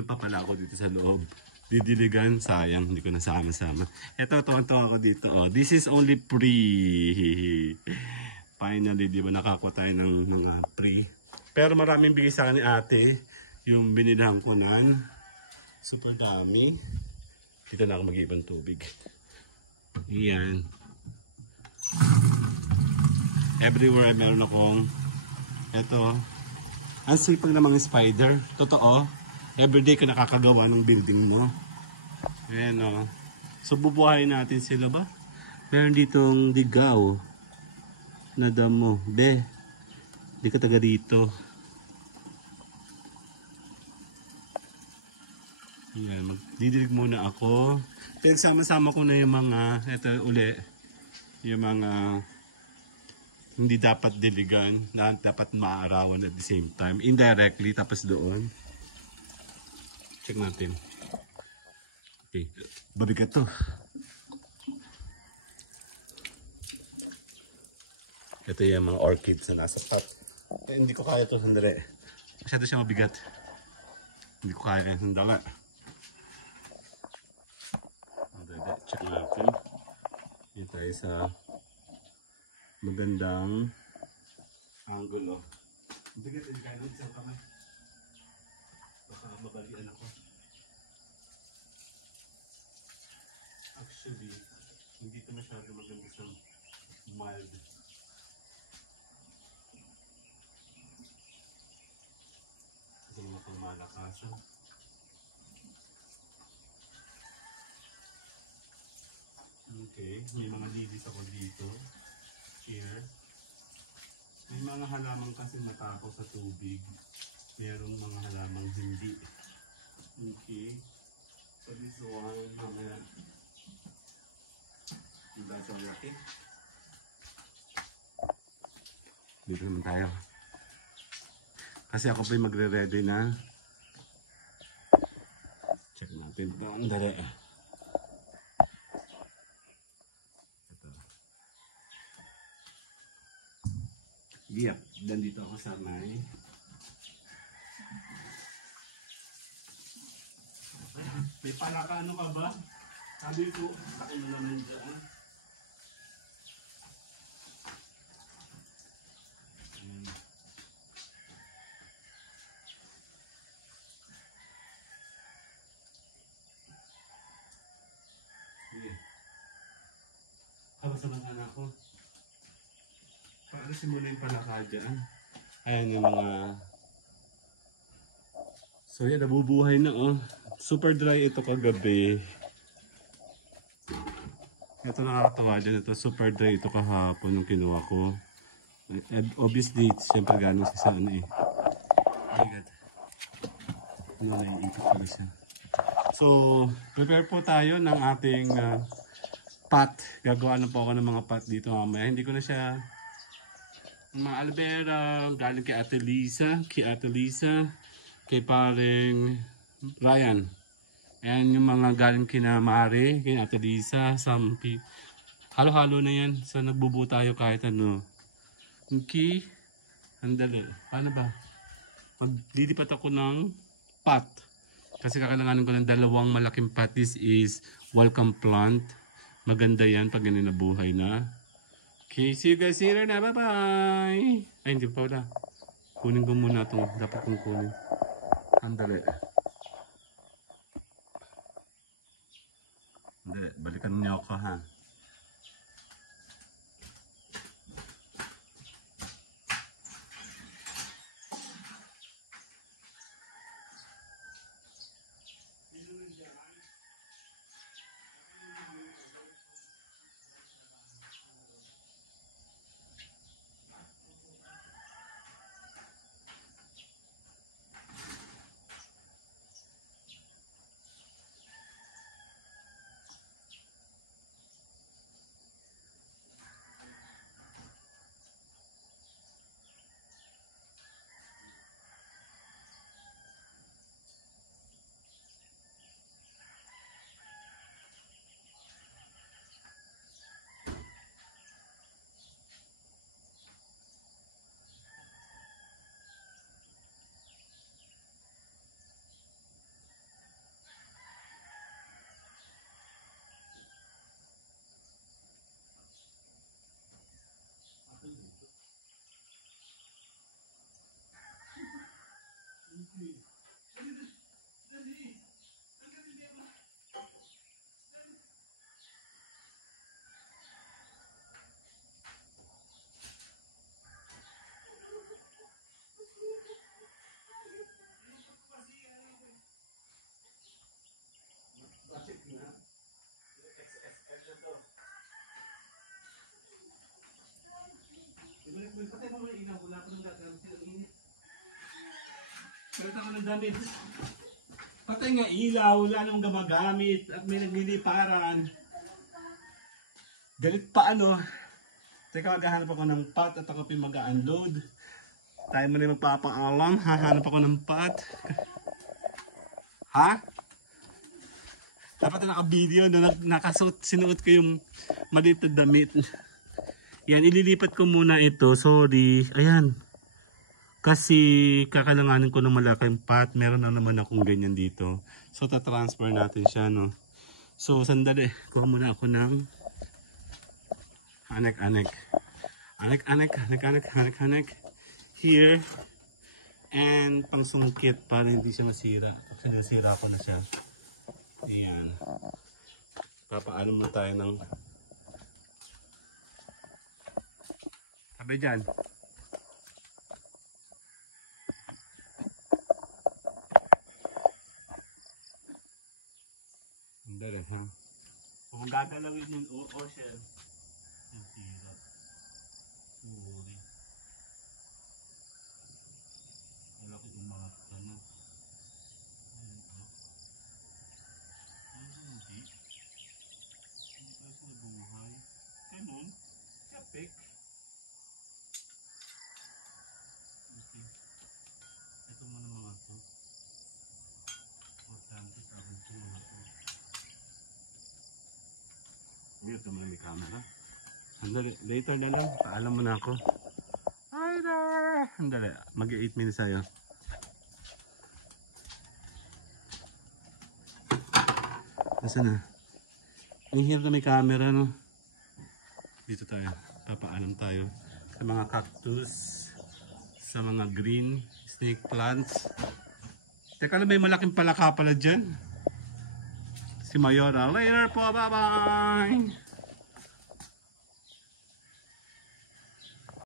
meron pa pala ako dito sa loob. Didiligan, sayang, hindi ko nasama-sama. Ito, tuwang-tuwa ako dito. Oh. This is only free. Finally, di ba nakakuha tayo ng mga free. Pero maraming bigay sa akin ni ate. Yung binilhan ko nan. Super dami. Dito na ako mag-iibang tubig. Ayan. Everywhere meron akong ito. Ang sipag namang spider. Totoo. Everyday ka nakakagawa ng building mo. Ayan o. So bubuhayin natin sila ba? Meron ditong digaw na damo. Be. Di ka taga dito. Ayan. Magdidilig muna ako. Pinagsama-sama ko na yung mga, ito uli, yung mga hindi dapat diligan, na dapat maaarawan at the same time. Indirectly, tapos doon. Check natin. Okay. Babigat to. Ito yung mga orchids na nasa top. Hindi ko kaya ito, sandali. Masyado siya mabigat. Hindi ko kaya. Sandali. Check natin. Dito tayo sa magandang angulo. Bigat din kayo sa kamay. Baka mabalian ako. Actually, hindi ito masyado maganda sa mild. Kasi mga pangmalakasan. Okay, may mga lilies ako dito. Here. May mga halaman kasi matakaw sa tubig. Mayroong mga halamang hindi. Okay. So this one, mamaya. Diba ito ang laki? Dito naman tayo. Kasi ako pa yung magre-ready na. Check natin ito. Ang dali. Yep, nandito ako sa may palaka ano ka ba? Sabi ko, ako na naman dyan. Sige. Kabasa ng anak ko. Paano simula yung palaka dyan? Ayan yung mga... So yan, nabubuhay na oh. Super dry ito kagabi. Ito nakakatawa dyan. Ito super dry ito kahapon nung kinuha ko. And obviously, siyempre gano'n siya sa ano eh. Oh my God. Ano na yung ipit ko siya. So, prepare po tayo ng ating pot. Gagawa na po ako ng mga pot dito mamaya. Hindi ko na siya... Mga albera, galing kay Ate Lisa, kay paring Ryan. Ayan yung mga galing kina Mare, kay Ate Lisa, halo-halo na yan. So nagbubuo tayo kahit ano. Okay, andali. Paano ba? Maglilipat ako ng pot. Kasi kakailanganin ko ng dalawang malaking pot. This is welcome plant. Maganda yan pag ganyan nabuhay na. Okay, see you guys later na. Bye-bye! Ay, hindi pa wala. Kunin ko muna ito. Dapat kong kunin. Andali. Andali. Balikan niyo ako ha. ako ng gagamit ng init. Sulat ako ng damit. Patay nga ilaw, wala nang gamagamit at may nagliliparan. Galit pa ano. Teka, maghahanap ako ng pot at ako mag-unload. Tayo mo na magpapaalam, hahanap ako ng pot. Ha? Dapat na naka-video na sinuot ko yung maliit na damit. Yan, ililipat ko muna ito. Sorry. Ayan. Kasi kakalanganin ko ng malaking pot. Meron na naman akong ganyan dito. So, tatransfer natin siya, no? So, sandali. Kuha muna ako ng anek-anek. Anek-anek. Here. And pangsungkit para hindi siya masira. Kasi nasira ko na siya. Ayan. Papaano mo tayo ng sabi dyan. Dali, ha? Kung gagalawin yung ocean, yung sira. Uhuli. Wala ko umangat ka na. Hindi. Hindi tayo sa buhay. Ganun. Kapik. Okay. Ito muna mga ito. Masanti sa akin ito mga ito. Dito mo na may camera. Andali, later na lang. Paalam mo na ako. Hi there! Andali, mag-8 minutes tayo. Nasaan na? Ay, here na may camera, no? Dito tayo. Papaalam tayo. Sa mga cactus. Sa mga green snake plants. Teka lang, may malaking palaka pala dyan. Si Mayora. Later po, bye-bye!